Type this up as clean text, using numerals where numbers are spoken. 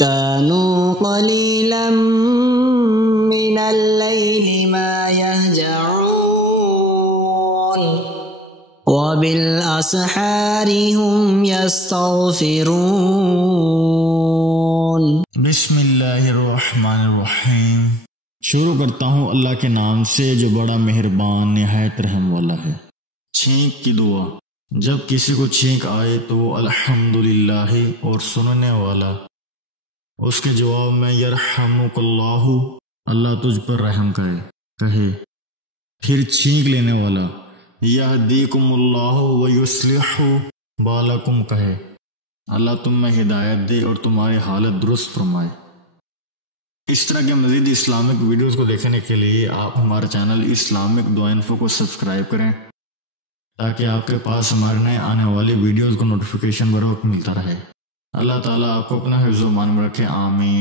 كانوا قليلا من الليل ما يهجعون وبالأسحار هم يستغفرون۔ بسم اللہ الرحمن الرحیم۔ شروع کرتا ہوں اللہ کے نام سے جو بڑا مہربان نہایت رحم والا ہے۔ چھینک کی دعا۔ جب کسی کو چھینک آئے تو وہ الحمدللہ اور سننے والا اس کے جواب میں یرحمک اللہ، اللہ تجھ پر رحم کرے کہے، پھر چھینک لینے والا یہدیکم اللہ ویصلح بالکم کہے، اللہ تم میں ہدایت دے اور تمہاری حالت درست فرمائے۔ اس طرح کے مزید اسلامک ویڈیوز کو دیکھنے کے لیے آپ ہمارے چینل اسلامک دعا انفو کو سبسکرائب کریں تاکہ آپ کے پاس ہمارے نئے آنے والی ویڈیوز کو نوٹیفیکیشن بر وقت ملتا رہے۔ اللہ تعالیٰ آپ کو اپنا حفظ و امان میں رکھے، آمین۔